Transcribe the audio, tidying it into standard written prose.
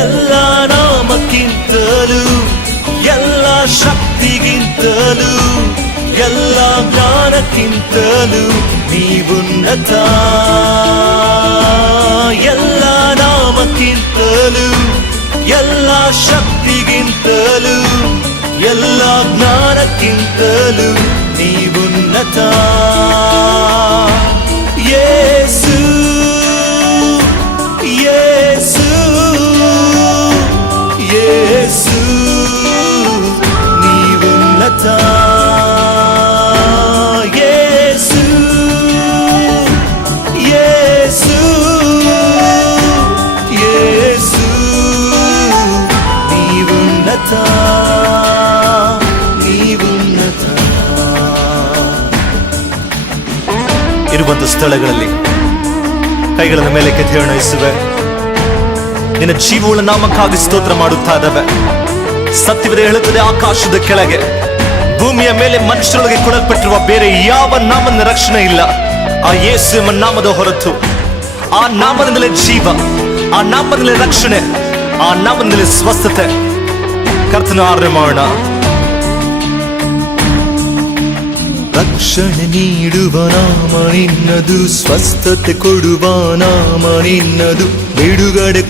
ಎಲ್ಲ ನಾಮಕ್ಕಿಂತಲೂ, ಎಲ್ಲ ಶಕ್ತಿಗಿಂತಲೂ, ಎಲ್ಲ ಜ್ಞಾನಕ್ಕಿಂತಲೂ ನೀವುನ್ನತ. ಎಲ್ಲ ನಾಮಕ್ಕಿಂತಲೂ, ಎಲ್ಲ ಶಕ್ತಿಗಿಂತಲೂ, ಎಲ್ಲ ಜ್ಞಾನಕ್ಕಿಂತಲೂ ನೀವುನ್ನತ. ಯೇಸು, ಯೇಸು, ಯೇಸು ನೀವುನ್ನತ. ಯೇಸು, ಯೇಸು, ಯೇಸು ನೀವುನ್ನತ, ನೀವುನ್ನತ. ಇರುವಂತ ಸ್ಥಳಗಳಲ್ಲಿ ಕೈಗಳನ್ನು ಮೇಲೆ ಕೆತ್ತೋಣ. ಯೇಸುವೆ, ನಿನ್ನ ಜೀವವುಳ್ಳ ನಾಮಕ್ಕಾಗಿ ಸ್ತೋತ್ರ ಮಾಡುತ್ತಾ ಇದ್ದಾವೆ. ಸತ್ಯವಿದೆ ಹೇಳುತ್ತದೆ, ಆಕಾಶದ ಕೆಳಗೆ ಭೂಮಿಯ ಮೇಲೆ ಮನುಷ್ಯರೊಳಗೆ ಕೊಡಲ್ಪಟ್ಟಿರುವ ಬೇರೆ ಯಾವ ನಾಮದ ರಕ್ಷಣೆ ಇಲ್ಲ ಆ ಯೇಸು ಎಂಬ ನಾಮದ ಹೊರತು. ಆ ನಾಮದಿಂದಲೇ ಜೀವ, ಆ ನಾಮದಿಂದಲೇ ರಕ್ಷಣೆ, ಆ ನಾಮದಿಂದಲೇ ಸ್ವಸ್ಥತೆ. ಕರ್ತನ ಆರಾಧನೆ ಮಾಡೋಣ. ರಕ್ಷಣೆ ನೀಡುವ ನಾಮ ನಿನ್ನದು, ಸ್ವಸ್ಥತೆ ಕೊಡುವ ನಾಮ ನಿನ್ನದು, ಬಿಡುಗಡೆ